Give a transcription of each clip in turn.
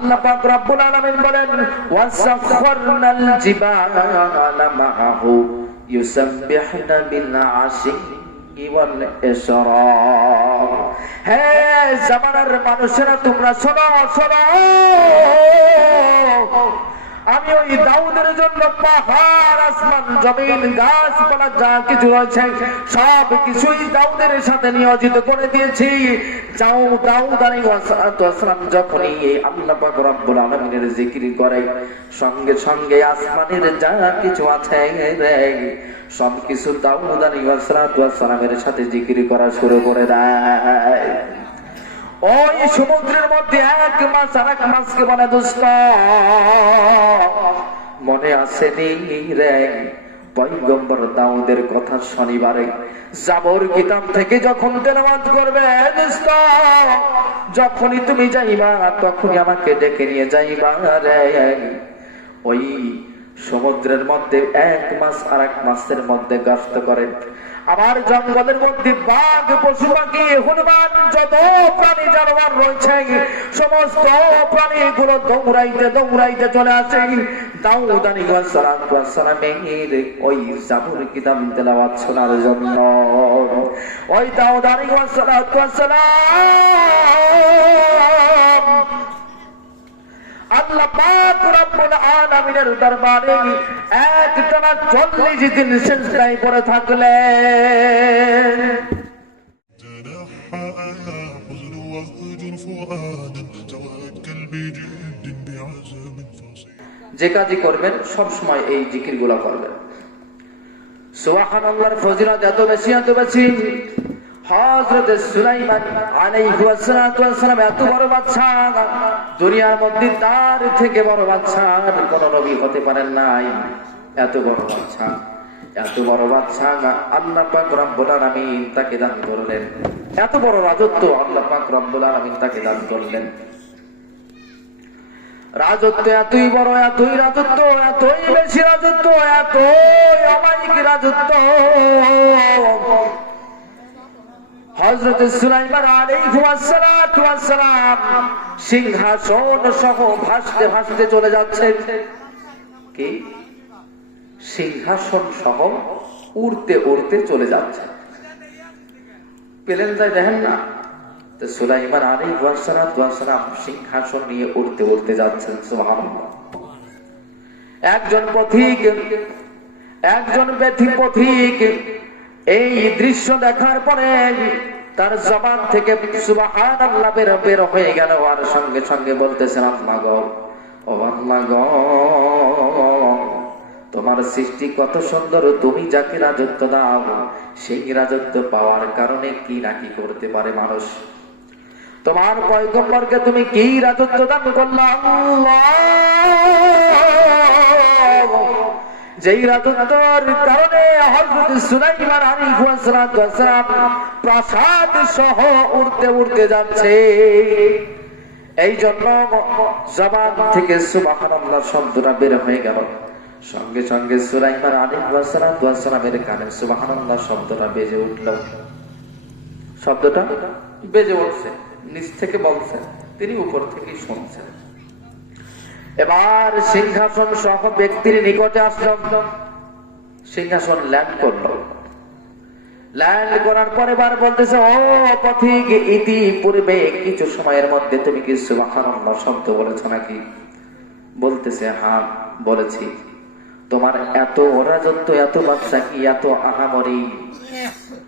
আল্লাহ পাক রব্বুল আলামিন বলেন ওয়াসাখখারনাল জিবালা মাআহু, ইউসাব্বিহনা বিল আশি ইওয়াল ইসরার হে জামানার মানুষেরা, তোমরা শোনো শোনো। আমি ওই দাউদের জন্য পাহাড়, আসমান, জমিন গাছপালা যা কিছু আছে সব কিছুই দাউদের সাথে নিয়োজিত করে দিয়েছি। যাও দাউদ এই আল্লাহ পাক রব্বুল জিকির করে, সঙ্গে সঙ্গে আসমানের যা কিছু আছে সব কিছু দাউদ আলাইহিসসালামের সাথে জিকির করা শুরু করে দেয়। ওই সমুদ্রের মধ্যে এক মাস আর এক মাসকে বলে দুষ্ট মনে আসেনি রে? পৈগম্বর দাউদের কথা শনিবারে জাবর কিতাব থেকে যখন তেলাওয়াত করবে যখনই তুমি যাইবা, তখনই আমাকে ডেকে নিয়ে যাইবা রে। ওই সমুদ্রের মধ্যে এক মাস আর এক মাসের মধ্যে গস্ত করে আমার জঙ্গলের মধ্যে বাঘ, পশু পাখি, হনুমান, যত প্রাণী জানোয়ার রয়েছে, সমস্ত প্রাণীগুলো দৌড়াইতে দৌড়াইতে চলে আসে। দাউদ আলাইহিসসালামের ওই আল্লাহ পাক রব্বুল আলামিনের দরবারে একটানা 40 দিন সেজদায় পড়ে থাকলেন। যে কাজই করবেন, সব সময় এই জিকিরগুলো করবেন। সুবহানাল্লাহর ফজিলত এত বেশি এত বেশি। এত বড় দুনিয়ার মধ্যে তার থেকে বড় হতে পারেন নাই। এত বড় এত বড় তাকে দান করলেন। এত বড় রাজত্ব আল্লাহ পাক রব্বুল তাকে দান করলেন। রাজত্ব এতই বড়, এতই রাজত্ব, এতই বেশি রাজত্ব, এতই অমায়িক রাজত্ব। হজরত সুলাইমান আলাইহিসসালাম সিংহাসন সহ ভাসতে ভাসতে চলে যাচ্ছে। কি? সিংহাসন সহ উড়তে উড়তে চলে যাচ্ছে। পেলেন তাই দেখেন না? তো সুলাইমান আলাইহিসসালাম সিংহাসন নিয়ে উড়তে উড়তে যাচ্ছেন, সুবহানাল্লাহ। একজন পথিক, একজন ব্যথিক পথিক এই দৃশ্য দেখার পরে তার জবান থেকে বের বের হয়ে গেল আর সঙ্গে সঙ্গে বলতেছেন আল্লাহ গো, ও গো, তোমার সৃষ্টি কত সুন্দর, তুমি যাকে রাজত্ব দাও, সেই রাজত্ব পাওয়ার কারণে কি নাকি করতে পারে মানুষ? তোমার পয়গম্বরকে তুমি কি রাজত্ব দান করল? আল্লাহ! যেই রাজত্বর কারণে সুলাইমান প্রাসাদ সহ উড়তে উড়তে যাচ্ছে। এই জন্য জবান থেকে সুবহানাল্লাহ শব্দটা বের হয়ে গেল। সঙ্গে সঙ্গে সুলাইমান আলাইহিস সালামের কানে সুবহানাল্লাহ শব্দটা বেজে উঠল। শব্দটা বেজে উঠছে, নিচ থেকে বলছেন তিনি উপর থেকে শুনছেন। এবার সিংহাসন সহ ব্যক্তির নিকটে আসল সিংহাসন ল্যান্ড করল। ল্যান্ড করার পরে বার বলতেছে, ও পথিক, ইতিপূর্বে কিছু সময়ের মধ্যে তুমি কি সুবহানাল্লাহ শব্দ বলেছ নাকি? বলতেছে হ্যাঁ বলেছি। তোমার এত অরাজত্ব, এত বাচ্চা কি, এত আহামরি?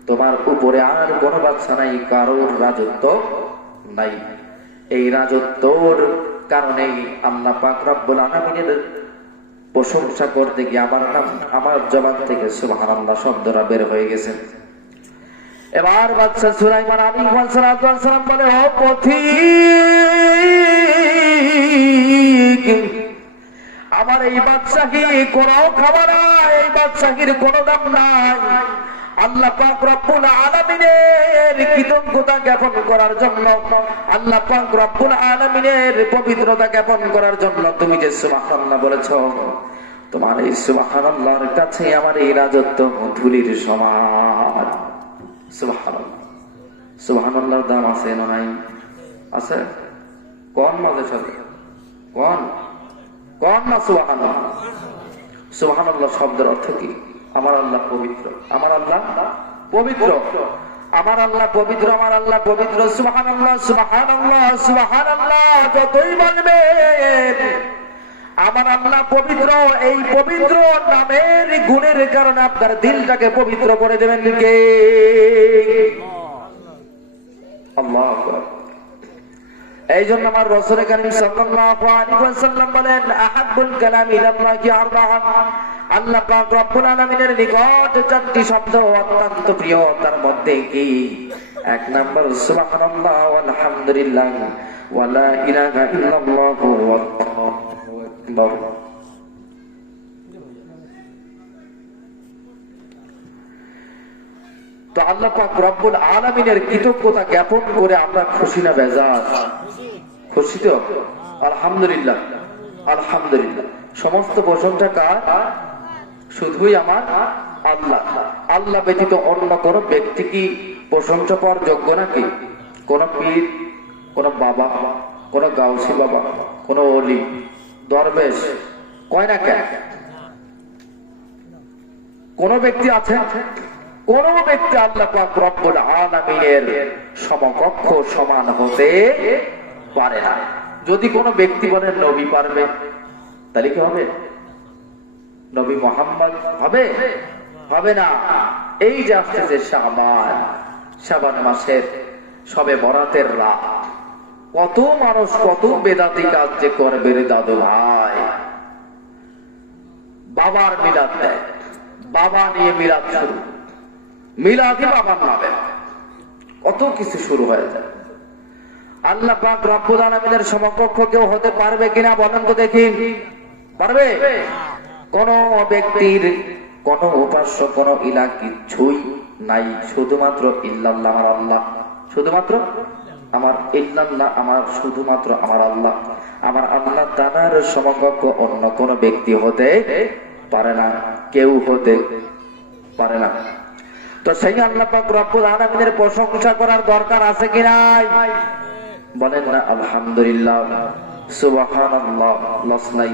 তোমার উপরে আর কোনো বাচ্চা নাই, কারোর রাজত্ব নাই। এই রাজত্বর কারণে আল্লাহ পাক রব্বুল আলামিনের প্রশংসা করতে গিয়ে আমার নাম, আমার জবান থেকে সুবহানাল্লাহ শব্দটা বের হয়ে গেছে। এবার বাদশা সুলাইমান আলাইহিস সালাম বলে, ও পথিক, আমার এই বাদশাহী কোনো খাবার এই বাদশাহীর কোনো দাম নাই। আল্লাহ পাক রব্বুল আলামিনের কৃতজ্ঞতা জ্ঞাপন করার জন্য, আল্লাহ পাক রব্বুল আলামিনের পবিত্রতা জ্ঞাপন করার জন্য তুমি যে সুবহানাল্লাহ বলেছ, তোমার এই সুবহানাল্লাহর কাছে আমার এই রাজত্ব ধুলির সমান সুবহানাল্লাহ। সুবহানাল্লাহর দাম আছে না নাই? আছে? কোন মাঝে সাথে কোন? কোন না সুবাহান সুবাহান আল্লাহ শব্দের অর্থ কি? আমার আল্লাহ পবিত্র। আমার আল্লাহ পবিত্র। আমার আল্লাহ পবিত্র আমার আল্লাহ পবিত্র। সুবাহান আল্লাহ সুবাহান আল্লাহ সুবাহান আল্লাহ যতই বলবে আমার আল্লাহ পবিত্র এই পবিত্র নামের গুণের কারণে আপনার দিলটাকে পবিত্র করে দেবেন কে আল্লাহ এই জন্য আমার রসুল করিম সাল্লাল্লাহু আলাইহি ওয়াসাল্লাম বলেন আহাব্বুল কালাম ইলাল্লাহি আরবাআন। আল্লাহ পাক আলামিনের নিকট চারটি শব্দ অত্যন্ত প্রিয়, তার মধ্যে কি? এক নম্বর আলহামদুলিল্লাহ তো আল্লাহ পাক রব্বুল কৃতজ্ঞতা জ্ঞাপন করে আমরা খুশি না বেজার? খুশি তো? আলহামদুলিল্লাহ আলহামদুলিল্লাহ। সমস্ত প্রশংসা কার? শুধুই আমার আল্লাহ। আল্লাহ ব্যতীত অন্য কোন ব্যক্তি কি প্রশংসা পাওয়ার যোগ্য নাকি? কোন পীর, কোন বাবা, কোন গাউসি বাবা, কোন অলি, দরবেশ, কয় না কেন? কোন ব্যক্তি আছে? কোন ব্যক্তি আল্লাহ রব্বুল আলামিনের সমকক্ষ সমান হতে পারে না। যদি কোনো ব্যক্তি বলে নবী পারবে, তাহলে কি হবে? নবী মোহাম্মদ হবে? হবে না। এই যে আসতেছে শাবান শাবান মাসের সবে বরাতের রাত। কত মানুষ, কত বেদাতি কাজ যে করবে দাদু ভাই। বাবার মিলাদ বাবা নিয়ে মিলাদ শুরু। মিলাদি বাবার নামে কত কিছু শুরু হয়ে যায়। আল্লাহ পাক রব্বুল আলামিনের সমকক্ষ কেউ হতে পারবে কিনা বলেন তো দেখি। পারবে? কোন ব্যক্তির কোন উপাস্য, কোন ইলা কিছুই নাই। শুধুমাত্র ইল্লাল্লাহ আমার আল্লাহ। শুধুমাত্র আমার ইল্লাল্লাহ আমার শুধুমাত্র আমার আল্লাহ। আমার আল্লাহ তানার সমকক্ষ অন্য কোন ব্যক্তি হতে পারে না, কেউ হতে পারে না। তো সেই আল্লাহ রব্বুল আলামিনের প্রশংসা করার দরকার আছে কি নাই? বলেন না, আলহামদুলিল্লাহ, সুবহানাল্লাহ, লস নাই।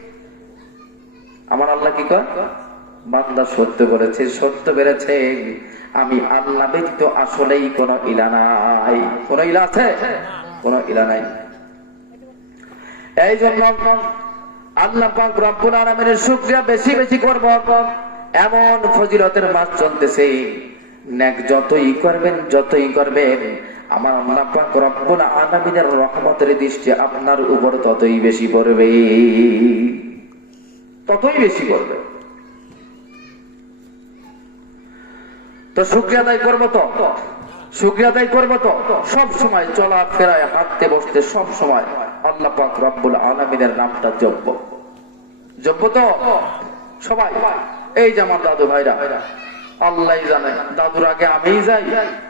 আমার আল্লাহ কি কয়? বান্দা সত্য বলেছে, সত্য বেড়েছে। আমি আল্লাহ ব্যতীত আসলেই কোন ইলা নাই। কোন ইলা আছে? কোন ইলা নাই। এই জন্য আল্লাহ পাক রব্বুল আলামিনের শুকরিয়া বেশি বেশি করব। এমন ফজিলতের মাস চলতেছে। নেক যতই করবেন যতই করবেন, আমার আল্লাহ পাক রব্বুল আলামিনের রহমতের দৃষ্টি আপনার উপর ততই বেশি পড়বে। ততই বেশি করবে। তো শুক্রিয়া আদায় করব তো? শুক্রিয়া আদায় করব তো? সব সময় চলা ফেরায়, হাঁটতে বসতে সব সময়। আল্লাহ পাক রব্বুল আলমিনের নামটা জব্য জব্য তো? সবাই? এই যে আমার দাদু ভাইরা, আল্লাহ জানে, দাদুর আগে আমিই যাই,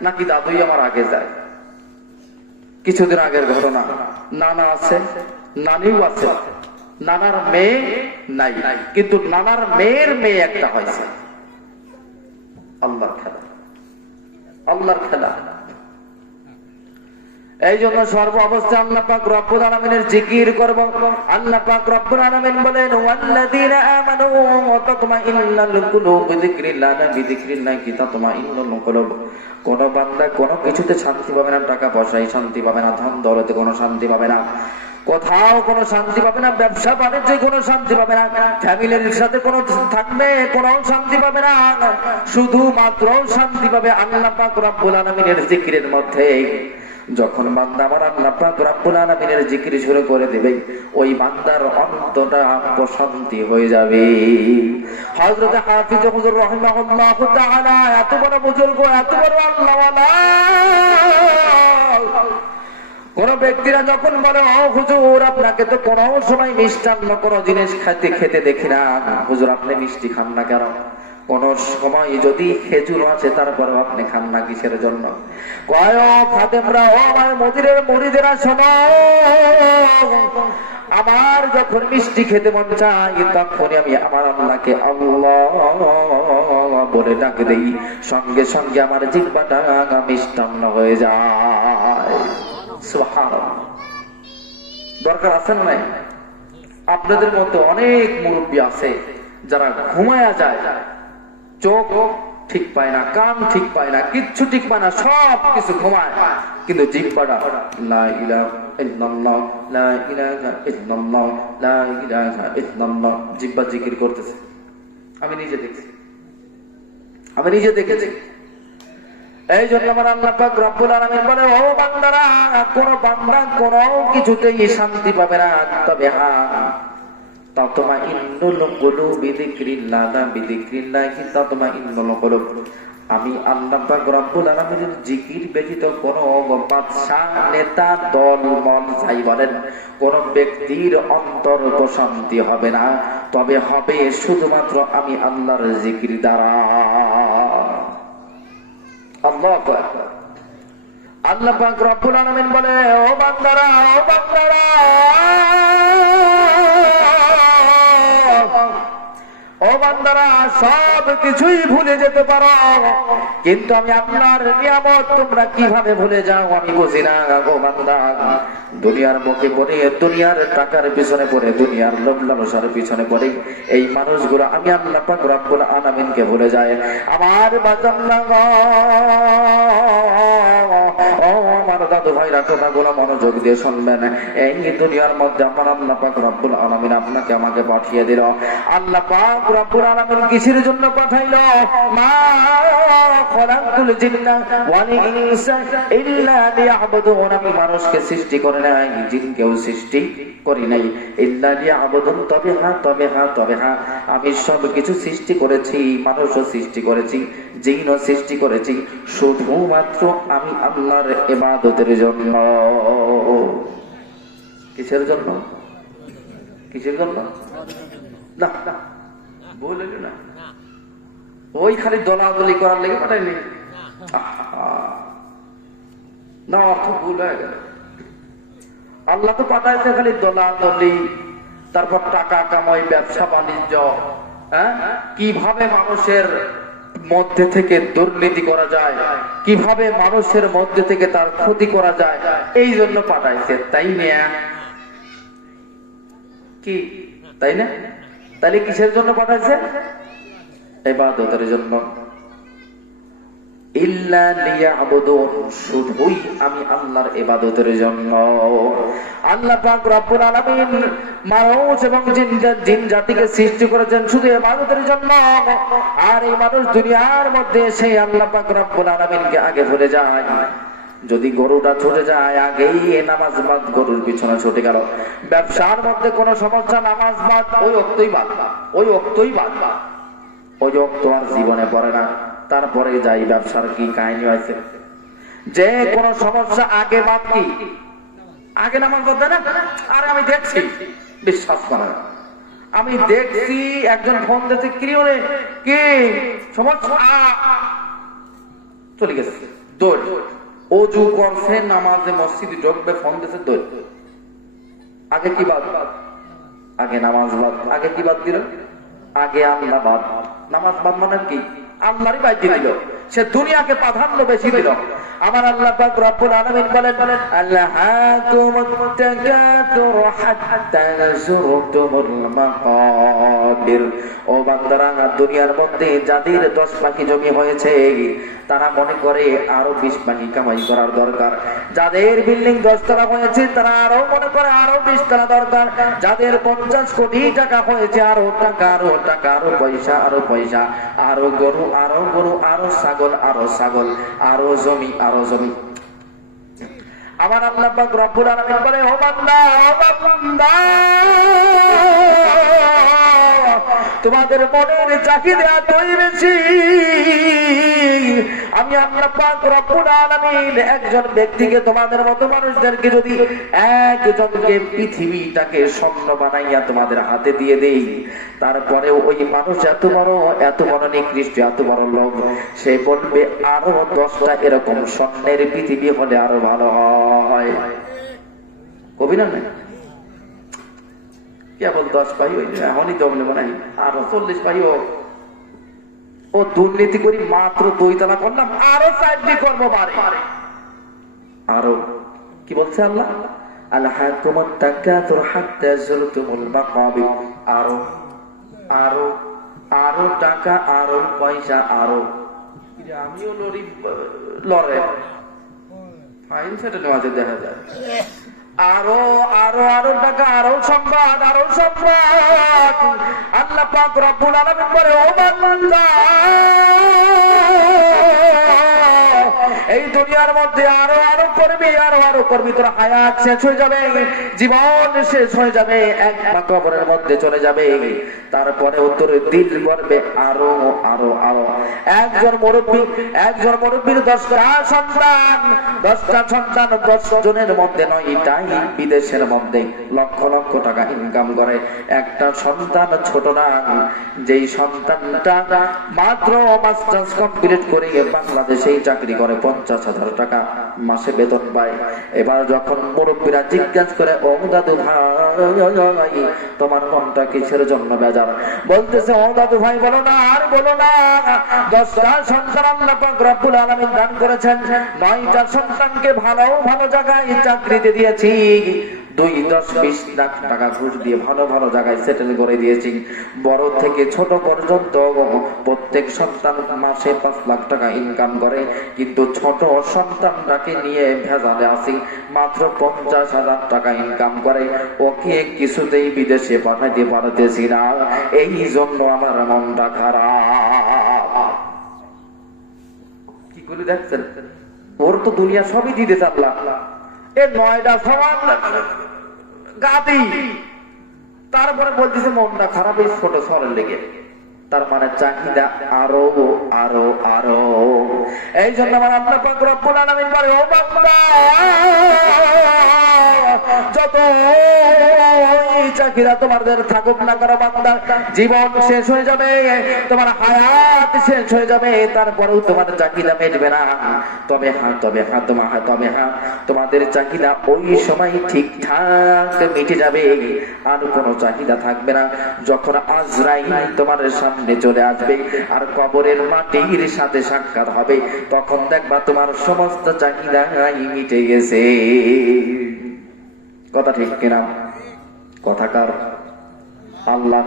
নাকি দাদুই আমার আগে যায়? কিছুদিন আগের ঘটনা, নানা আছে, নানিও আছে নানার মেয়ে নাই। কিন্তু নানার মেয়ের মেয়ে একটা হয়েছে আল্লাহর খেলা। আল্লাহর খেলা। এই জন্য সর্ব অবস্থায় কিছুতে শান্তি পাবে না, টাকা পয়সায় শান্তি পাবে না ধন দৌলতে কোনো শান্তি পাবে না। কোথাও কোনো শান্তি পাবে না, ব্যবসা বাণিজ্যে কোনো শান্তি পাবে না ফ্যামিলির সাথে কোনো থাকবে কোনো শান্তি পাবে না। শুধুমাত্র শান্তি পাবে আল্লাহ পাক রব্বুল আলামিনের জিকিরের মধ্যে। যখন বান্দা আমার আল্লাহ পাক রব্বুল আলামিনের জিকির শুরু করে দেবে, ওই বান্দার অন্তটা প্রশান্তি হয়ে যাবে। হযরত হাফিজ হুজুর রাহিমাহুল্লাহ তাআলা, এত বড় বুজুর্গ, এত বড় আল্লাহওয়ালা। কোন ব্যক্তিরা যখন বলে, ও হুজুর, আপনাকে তো কোনো সময় মিষ্টান্ন কোনো জিনিস খাইতে খেতে দেখি না। হুজুর, আপনি মিষ্টি খান না কেন? কোন সময় যদি খেজুর আছে, তারপরেও আপনি খান না কিসের জন্য? আমার যখন মিষ্টি খেতে মন চাই তখনই আমি আমার আল্লাহকে আল্লাহ বলে ডাক দেই। সঙ্গে সঙ্গে আমার জিহ্বাটা মিষ্টান্ন হয়ে যায়। দরকার আছে না নাই? আপনাদের মধ্যে অনেক মুরব্বী আছে যারা ঘুমায়া যায়, চোখ ঠিক পায় না, কান ঠিক পায় না, কিচ্ছু ঠিক পায় না সব কিছু ঘুমায়। কিন্তু জিহ্বাটা লা জিহ্বা জিকির করতেছে। আমি নিজে দেখছি। আমি নিজে দেখেছি। এই জন্য আমার আল্লাহ পাক রব্বুল আলামিন বলে, ও বান্দারা, কোন বান্দা কোন কিছুতেই শান্তি পাবে না। তবে হ্যাঁ ইন্নুল কুলুবি যিকরিল্লাহ বিযিকরিল্লাহি ইন্নুল কুলুব আমি আল্লাহ পাক রব্বুল আলামিনের জিকির ব্যতীত কোন নেতা, দল, মন, যাই বলেন, কোন ব্যক্তির অন্তর প্রশান্তি হবে না। তবে হবে শুধুমাত্র আমি আল্লাহর জিকির দ্বারা আল্লাহু পাক রব্বুল আলামিন বলে ও বান্দারা ও বান্দারা! ও বান্দারা, সব কিছুই ভুলে যেতে পারো। কিন্তু আমি আপনার নিয়ামত তোমরা কীভাবে ভুলে যাও, আমি বুঝি না দুনিয়ার মুখে পড়ে, দুনিয়ার টাকার পিছনে পড়ে, দুনিয়ার লোভ লালসার পিছনে পড়ে, এই মানুষগুলো আমি আল্লাহ পাক রব্বুল ভুলে যায়। আমার বাজান না গো। ও মনোযোগ দিয়ে এই দুনিয়ার মধ্যে আমার আপনাকে আমাকে পাঠিয়ে কিসের জন্য পাঠাইলো? মানুষকে সৃষ্টি করে নাই, জিনকেও সৃষ্টি করি নাই। ইল্লা লিয়াবুদুন তবে হ্যাঁ তবে হ্যাঁ তবে হ্যাঁ আমি সব কিছু সৃষ্টি করেছি, মানুষও সৃষ্টি করেছি, জিনও সৃষ্টি করেছি, শুধুমাত্র আমি আল্লাহর ইবাদতের জন্য। কিসের জন্য? কিসের জন্য? না না। ভুল হইল না? ওই খালি দলাদলি করার লেগে পাঠাইনি আহা। না অর্থ ভুল হয়ে গেল। আল্লাহ তো পাঠাইছে খালি দলাদলি তারপর টাকা কামাই ব্যবসা বাণিজ্য হ্যাঁ? কীভাবে মানুষের মধ্যে থেকে দুর্নীতি করা যায়? কীভাবে মানুষের মধ্যে থেকে তার ক্ষতি করা যায়? এই জন্য পাঠাইছে তাই না? কি? তাই না। তাহলে কিসের জন্য পাঠাইছে? এবাদতের জন্য। শুধুই আমি আল্লাহর ইবাদতের জন্য। আল্লাহ মানুষ এবং জিন জাতিকে সৃষ্টি করেছেন শুধু ইবাদতের জন্য। আর এই মানুষ দুনিয়ার মধ্যে সেই আল্লাহ পাক রব্বুল আলামিনকে আগে ভুলে যায়। যদি গরুটা ছুটে যায়, আগেই এ নামাজ বাদ, গরুর পিছনে ছুটে গেল। ব্যবসার মধ্যে কোনো সমস্যা, নামাজ বাদ, ওই অক্তই বাদ। ওই অক্তই বাদ। ওই অক্ত আর জীবনে পড়ে না। তারপরে যাই, ব্যবসার কি কাহিনী হয়েছে? যে কোন সমস্যা, আগে বাদ কি? আগে নামাজ বাদ না? আরে আমি দেখছি। বিশ্বাস করে আমি দেখছি, একজন ফোন দিতে কি রে কি? সমস্যা। চলে গেছে। দৌড়। অজু করছে, নামাজে মসজিদে ঢুকবে, ফোন দিতে দৌড় আগে কি বাদ? আগে নামাজ বাদ, আগে কি বাদ দিল? আগে আল্লাহ বাদ। নামাজ বাদ মানে কি? আল্লাহরই বাদ দিল। সে দুনিয়াকে প্রাধান্য বেশি দিল। আমার আল্লাহ রব্বুল আলামিন বলেন মাকাবির। ও দুনিয়ার মধ্যে যাদের দশ পাখি জমি হয়েছে, তারা মনে করে আরও বিশ পাখি কামাই করার দরকার। যাদের বিল্ডিং দশতলা হয়েছে, তারা আরও মনে করে আরও বিশ তলা দরকার। যাদের পঞ্চাশ কোটি টাকা হয়েছে, আরও টাকা আরও টাকা, আরও পয়সা আরও পয়সা, আরও গরু আরও গরু, আরও ছাগল। আরও ছাগল আরও জমি আরও জমি। আমার আল্লাহ পাক রব্বুল আলামিন বলে ও বান্দা! তোমাদের মনের চাহিদা এতই বেশি আমি আল্লাহ পাক রব্বুল আলামিন একজন ব্যক্তিকে তোমাদের মতো মানুষদেরকে যদি একজনকে পৃথিবীটাকে স্বর্ণ বানাইয়া তোমাদের হাতে দিয়ে দেই তারপরে ওই মানুষ এত বড় এত বড় নিকৃষ্ট, এত বড় লোক, সে বলবে, আরও দশটা এরকম স্বর্ণের পৃথিবী হলে আরও ভালো হয় কবি না? কেবল দশ পাই, ওই এমনই দমলে মনে হয় আরও চল্লিশ পাই, ও। দুর্নীতি করি মাত্র দুইতলা করলাম, আরও চারটি করব আরও, কি বলছে আল্লাহ? আল্লাহ তোমার তাকাতুর হাত্তা জুরতুমুল মাকাবির। আরও আরও আরও টাকা, আরও পয়সা, আরও। আমিও লড়ি, লড়ে। ফাইন সেটা নেওয়া যায়, দেখা যায়। আরও আরও আরও আরও সম্পদ আরও সম্পদ আল্লাহ পাক রব্বুল আলামিন ও বান্দা, এই দুনিয়ার মধ্যে আরও আরও করবি আরও আরও করবি তোর হায়াত শেষ হয়ে যাবে। জীবন শেষ হয়ে যাবে। এক কবরের মধ্যে চলে যাবে। তারপরে তোর দিল করবে আরও আরও আরও। একজন মুরব্বী, একজন মুরব্বীর দশটা সন্তান দশটা সন্তান দশ জনের মধ্যে নয়টাই বিদেশের মধ্যে লক্ষ লক্ষ টাকা ইনকাম করে। একটা সন্তান ছোট না। যেই সন্তানটা মাত্র মাস্টার্স কমপ্লিট করে বাংলাদেশেই চাকরি করে পঞ্চাশ হাজার টাকা। মাসে বেতন পায় এবার যখন মুরব্বীরা জিজ্ঞাসা করে, ও দাদু ভাই, তোমার মনটা কিসের জন্য বেজার? বলতেছে, ও দাদু ভাই, বলো না, আর বলো না। দশটা সন্তান রব্বুল আলামিন দান করেছেন। নয়টা সন্তানকে ভালো ভালো জায়গায় চাকরিতে দিয়েছি। দুই দশ বিশ লাখ টাকা ঘুষ দিয়ে ভালো ভালো জায়গায় সেটেল করে দিয়েছি। বড় থেকে ছোট পর্যন্ত প্রত্যেক সন্তান মাসে পাঁচ লাখ টাকা ইনকাম করে, কিন্তু ছোট সন্তানটাকে নিয়ে ভেজালে আসি মাত্র পঞ্চাশ হাজার টাকা ইনকাম করে। ওকে কিছুতেই বিদেশে পাঠাইতে পারতেছি না। এই জন্য আমার মনটা খারাপ। কি করে দেখছেন? ওর তো দুনিয়া সবই দিতে চাল্লা সমান গাদি তারপরে বলতেছে, মনটা খারাপ, এই ছোট সরের লেগে। তার মানে চাহিদা আরও আরও আরও। এই জন্য আমার আপনার পাক আলামিন ও বান্দা! তোমাদের চাহিদা হ্যাঁ হ্যাঁ হ্যাঁ ওই সময় ঠিকঠাক মিটে যাবে, আর কোনো চাহিদা থাকবে না। যখন আজরাই তোমার সামনে চলে আসবে, আর কবরের মাটির সাথে সাক্ষাৎ হবে, তখন দেখবা তোমার সমস্ত চাহিদা মিটে গেছে। কথা ঠিক কিনা? কথাকার আল্লাহ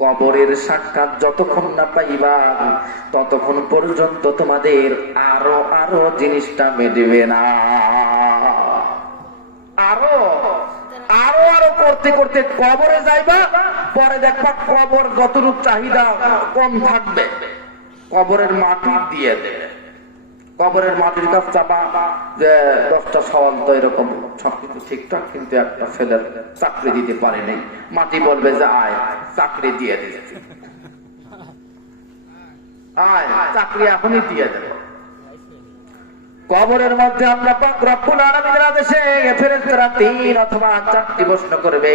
কবরের সাক্ষাৎ যতক্ষণ না আরও জিনিসটা মেটবে না। আরও আরও আরও করতে করতে কবরে যাইবা, পরে দেখবা কবর যতটুক চাহিদা কম থাকবে, কবরের মাটি দিয়ে দেবে। কবরের মাটির কাছ চাপা, যে দশটা সওয়াল তো এরকম, সবকিছু ঠিকঠাক, কিন্তু একটা ছেলের চাকরি দিতে পারে নাই। মাটি বলবে যে, আয়, চাকরি দিয়ে আয়, চাকরি এখনই দিয়ে দেব। কবরের মধ্যে আমরা আদেশে তিন অথবা চারটি প্রশ্ন করবে।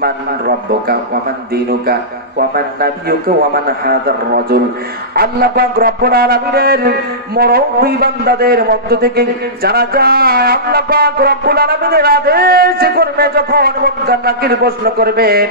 মান রব্বুকা ওয়া মান দীনুকা। ওয়া মান নাবিয়ুকা ওয়া মান হাদার রাজুল। বান্দাদের মধ্য থেকে জানা যায়, আল্লাহ পাক রব্বুল আলামিনের করবে যখন প্রশ্ন করবেন।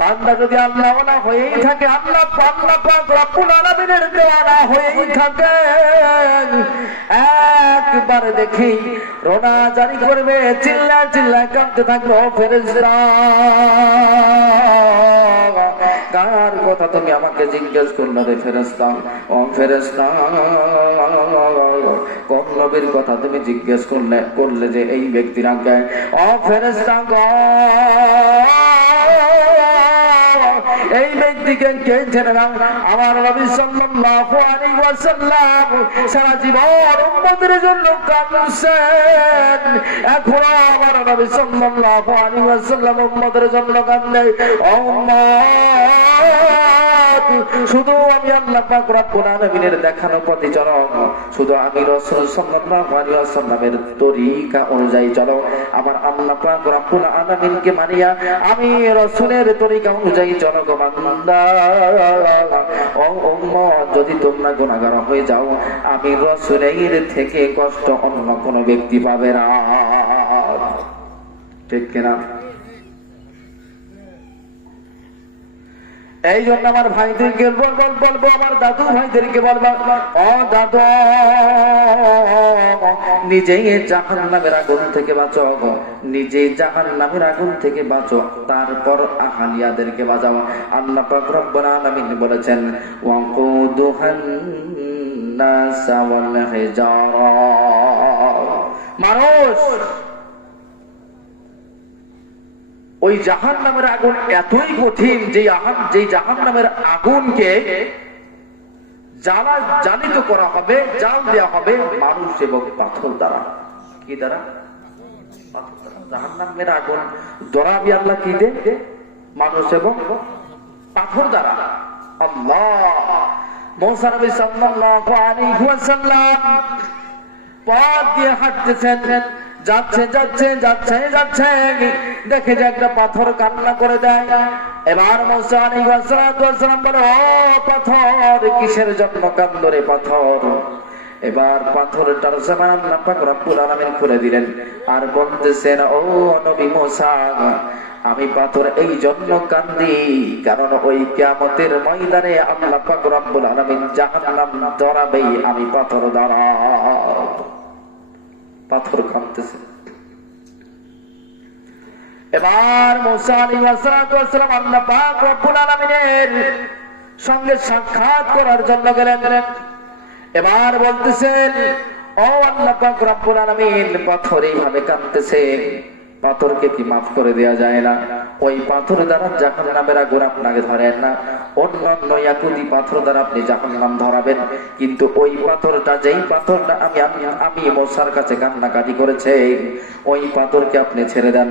বান্দা যদি আল্লাহ ওয়ালা হয়েই থাকে, আল্লাহ আল্লাহ পাক রব্বুল আলামিনের দেওয়ানা হয়েই থাকে। একবার দেখি রোনা জারি করবে চিল্লা চিল্লা কাঁদতে থাকবে ও ফেরেশতা। কার কথা তুমি আমাকে জিজ্ঞেস করলে রে ফেরেশতা? ও ফেরেশতা, কোন নবীর কথা তুমি জিজ্ঞেস করলে করলে যে এই ব্যক্তির আজ্ঞায়? ও ফেরেস্তা এই ব্যক্তিকে কে ছেড়ে দাও আমার নবী সাল্লাল্লাহু আলাইহি ওয়াসাল্লাম সারা জীবন উম্মতের জন্য কাঁদছেন। এখন আমার নবী সাল্লাল্লাহু আলাইহি ওয়াসাল্লাম উম্মতের জন্য কাঁদে। ও শুধু আমি আল্লাহ পাক রব্বুল আলামিনের দেখানো পথে চলো শুধু আমি রাসূল সাল্লাল্লাহু আলাইহি ওয়াসাল্লামের তরিকা অনুযায়ী চলো। আমার আল্লাহ পাক রব্বুল আলামিনকে মানিয়া আমি রাসূলের তরিকা অনুযায়ী চলো। যদি তোমরা গুনাহগার হয়ে যাও, আমি রসুলের থেকে কষ্ট অন্য কোনো ব্যক্তি পাবে না। ঠিক কিনা? এই জন্য আমার ভাইদেরকে বলব বলব আমার দাদু ভাইদেরকে বলব ও দাদু, নিজেই জাহান নামের আগুন থেকে বাঁচো নিজেই জাহান নামের আগুন থেকে বাঁচো তারপর আহালিয়াদেরকে বাঁচাও। আল্লাহ পাক রব্বুল আলামিন বলেছেন ওয়াকুদুহান নাস ওয়াল হিজারা। মানুষ ওই জাহান নামের আগুন এতই কঠিন যে যে জাহান নামের আগুনকে জ্বালা জ্বালিত করা হবে, জাল দেওয়া হবে মানুষ এবং পাথর দ্বারা। কি দ্বারা? মানুষ এবং পাথর দ্বারা। পথ দিয়ে হাঁটতেছেন। যাচ্ছে যাচ্ছে যাচ্ছে যাচ্ছে। দেখে যে একটা পাথর কান্না করে দেয়। এবার পাথর, কিসের জন্য কান্দরে পাথর? এবার পাথরটার জবান রব্বুল খুলে দিলেন। আর বলতেছেন, ও নবী মুসা, আমি পাথর এই জন্য কান্দি কারণ ওই কিয়ামতের ময়দানে আল্লাহ পাক রব্বুল আলামিন জাহান্নাম ধরাবেই আমি পাথর দ্বারা পাথর কাঁদতেছে এবার মুসা সঙ্গে সাক্ষাৎ করার জন্য গেলেন। এবার বলতেছেন, ও আল্লাহ পাথর এইভাবে কাঁদতেছে পাথরকে কি মাফ করে দেয়া যায় না? ওই পাথর দ্বারা জাহান নামের আগুন আপনাকে ধরেন না। অন্যান্য ইয়াকুদি পাথর দ্বারা আপনি জাহান নাম ধরাবেন। কিন্তু ওই পাথরটা, যেই পাথরটা আমি আমি আমি মশার কাছে কান্নাকাটি করেছে, ওই পাথরকে আপনি ছেড়ে দেন।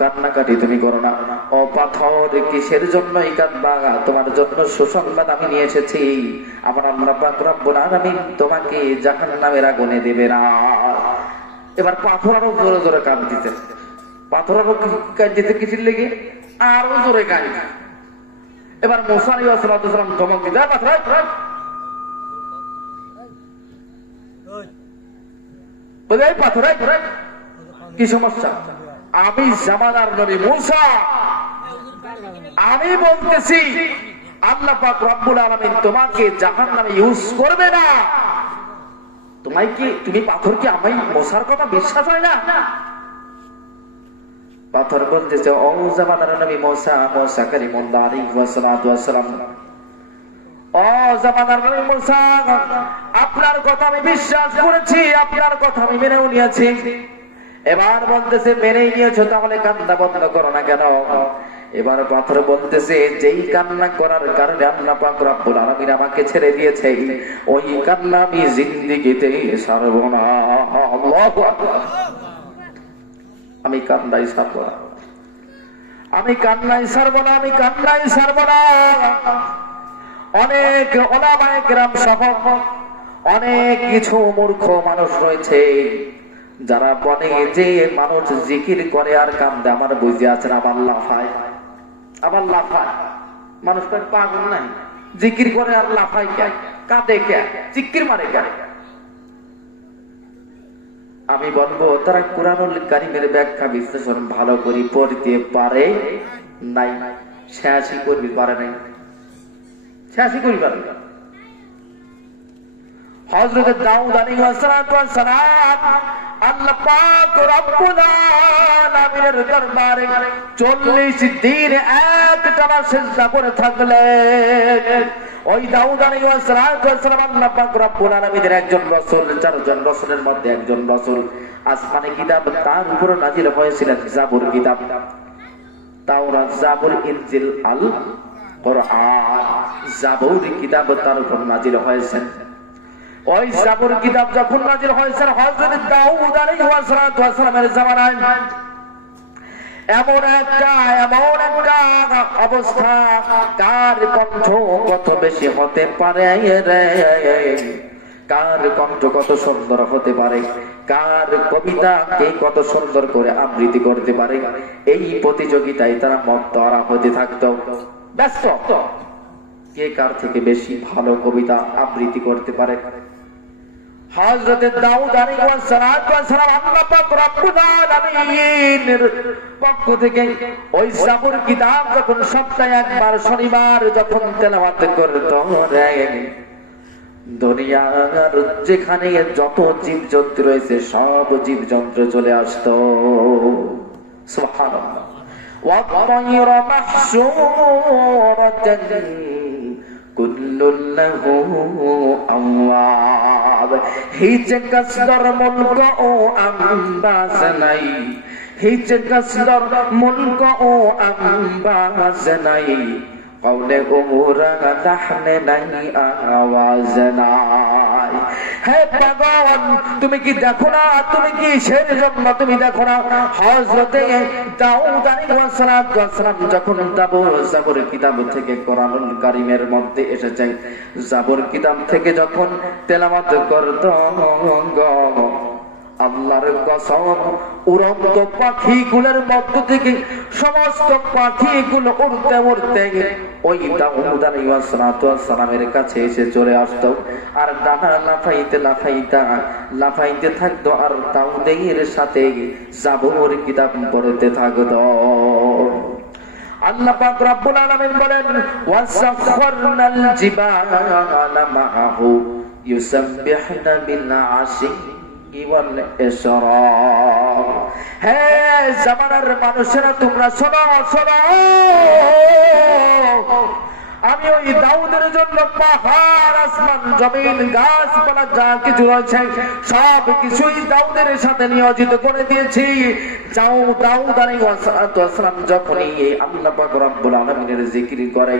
কান্নাকাটি তুমি করো না। ও পাথর কিসের জন্য এই কাঁদবা? তোমার জন্য সুসংবাদ আমি নিয়ে এসেছি। আমার আল্লাহ পাক রব্বুল আলামিন তোমাকে জাহান্নামের আগুনে দেবে না। এবার পাথর আরও জোরে জোরে কান দিতে পাথর আরও কান দিতে কিসের লেগে? আরও জোরে কান এবার মোসা আলাইহিস সালাম ধমক দিতে "এই পাথর এই, এই।" বলে এই পাথর। কি সমস্যা? আমি জামানার নবী মুসা। আমি বলতেছি, আল্লাহ পাক রব্বুল আলামিন তোমাকে ইউজ করবে না। তোমায় কি, তুমি পাথর কি আমি কথা বিশ্বাস হয় না? পাথর বলতেছে, ও জামানার নবী আলাইহি ওয়াসালাম ও জামানার নবী মুসা, আপনার কথা আমি বিশ্বাস করেছি, আপনার কথা আমি মেনেও নিয়েছি। এবার বলতেছে, মেনেই নিয়েছো, তাহলে কান্না বন্ধ করো না কেন? এবার পাথর বলতেছে, যেই কান্না করার কারণে আল্লাহ পাক রব্বুল আলামিন আমাকে ছেড়ে দিয়েছে ওই কান্না আমি জিন্দেগিতে সারব না। আমি কান্নাই সারব না। আমি কান্নাই সারব না, আমি কান্নাই সারব না। অনেক ওলামায়ে কেরাম সহ অনেক কিছু মূর্খ মানুষ রয়েছে। যারা বলে যে মানুষ জিকির করে আর কান্দে, আমার বুঝে আছেন আবার লাফায়। আবার লাফায়। মানুষ পাগল নাই। জিকির করে আর লাফায় কে? কাঁদে কে? চিক্কির মারে কে? আমি বলব, তারা কোরআনুল কারিমের ব্যাখ্যা বিশ্লেষণ ভালো করে পড়তে পারে নাই। ছিয়াশি করবি, পারে নাই। ছিয়াশি করবি, পারে না। হযরত দাউদ আলাইহিস সালাম আল্লাহ পাক রব্বুল আলামিনের দরবারে 40 দিন এক টানা করে থাকলেন। ওই একজন রাসূল, চারজন রাসূলের মধ্যে একজন রাসূল। আসমানে কিতাব তার উপর নাজিল হয়েছিলেন, জাবুর কিতাব। আল কিতাব তার উপর নাজিল হয়েছে ওই জাবুর কিতাব যখন নাজিল হযরত দাউদ জামানায়, এমন একটা এমন একটা অবস্থা, কার কণ্ঠ কত বেশি হতে পারে রে? কার কণ্ঠ কত সুন্দর হতে পারে? কার কবিতা কে কত সুন্দর করে আবৃত্তি করতে পারে? এই প্রতিযোগিতায় তারা মত্তরা হতে থাকতো। ব্যস্ত। কে কার থেকে বেশি ভালো কবিতা আবৃত্তি করতে পারে? যেখানে যত জীব জন্তু রয়েছে, সব জীব যন্ত্র চলে আসত। হিচে কসদর মুলক ও আন্দাজ নাই হিচে কসদর মুলক ও আন্দাজ নাই कौन হে তুমি কি দেখো না? তুমি কি জন্ম তুমি দেখো না? হজরতে দাউদ যখন তাবুর জাবর কিতাব থেকে কোরআনুল কারীমের মধ্যে এসেছে। জাবর কিতাব থেকে যখন তেলাওয়াত করত আল্লাহর কসম, উড়ন্ত পাখিগুলোর মধ্য থেকে সমস্ত পাখিগুলো উড়তে উড়তে ওই কাছে এসে চলে আর ডানা লাফাইতে লাফাইতা থাকতো আর দাউদের সাথে কিতাব পড়তে থাকতো। আল্লাহ পাক আলামিন বলেন বিল ওয়াল ইসরার হে জামানার মানুষেরা তোমরা শোনো শোনো। আমি ওই দাউদের জন্য পাহাড়, আসমান, জমিন, গাছপালা যা কিছু রয়েছে, সব কিছুই দাউদের সাথে নিয়োজিত করে দিয়েছি। যাও দাউদ আলাইহিসসালাম যখনই আল্লাহ জিকির করে,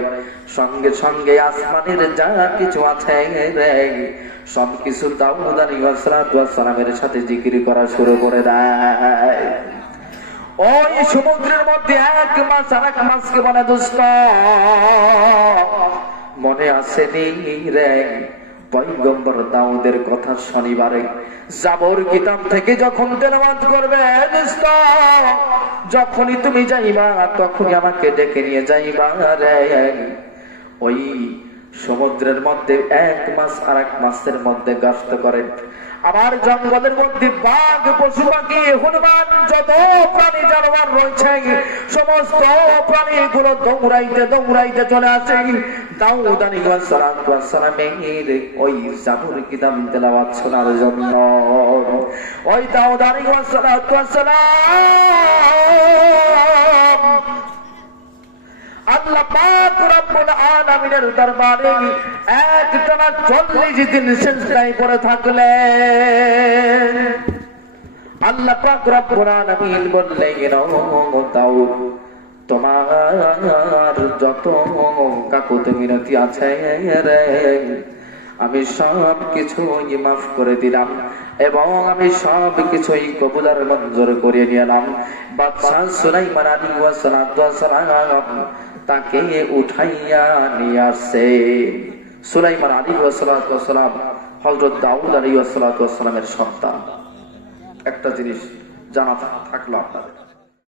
সঙ্গে সঙ্গে আসমানের যা কিছু আছে সব কিছু দাউদ সাথে জিকির করা শুরু করে দেয়। ওই সমুদ্রের মধ্যে এক মাস আর এক মাসকে বলে, দোস্ত, মনে আছে রে? পয়গম্বর দাউদের কথা শনিবারে জাবর কিতাব থেকে যখন তেলাওয়াত করবে যখনই তুমি যাইবা, তখনই আমাকে ডেকে নিয়ে যাইবা রে। ওই সমুদ্রের মধ্যে এক মাস আর এক মাসের মধ্যে গাস্ত করেন। আমার জঙ্গলের মধ্যে বাঘ, পশু পাখি, হনুমান, যত প্রাণী, জানোয়ার রয়েছে, সমস্ত প্রাণীগুলো দৌড়াইতে দৌড়াইতে চলে আসে। দাউদ সালামের ওই জন্য। ওই আল্লাহ পাক রব্বুল দরবারে এক টানা 40 দিন সিজদায় পড়ে থাকলেন। আল্লাহ পাক রব্বুল ও দাউদ তোমার যত কাকুতি মিনতি আছে রে, আমি সব কিছুই মাফ করে দিলাম এবং আমি সব কিছুই কবুলার মঞ্জুর করে নিলাম। বাদশাহ সুলাইমান আলী ওয়াসালাম তাকে উঠাইয়া নিয়ে আসে। সুলাইমান আলী সালাম হজরত দাউদ আলী ওয়াসালামের সন্তান। একটা জিনিস জানা থাকল আপনাদের।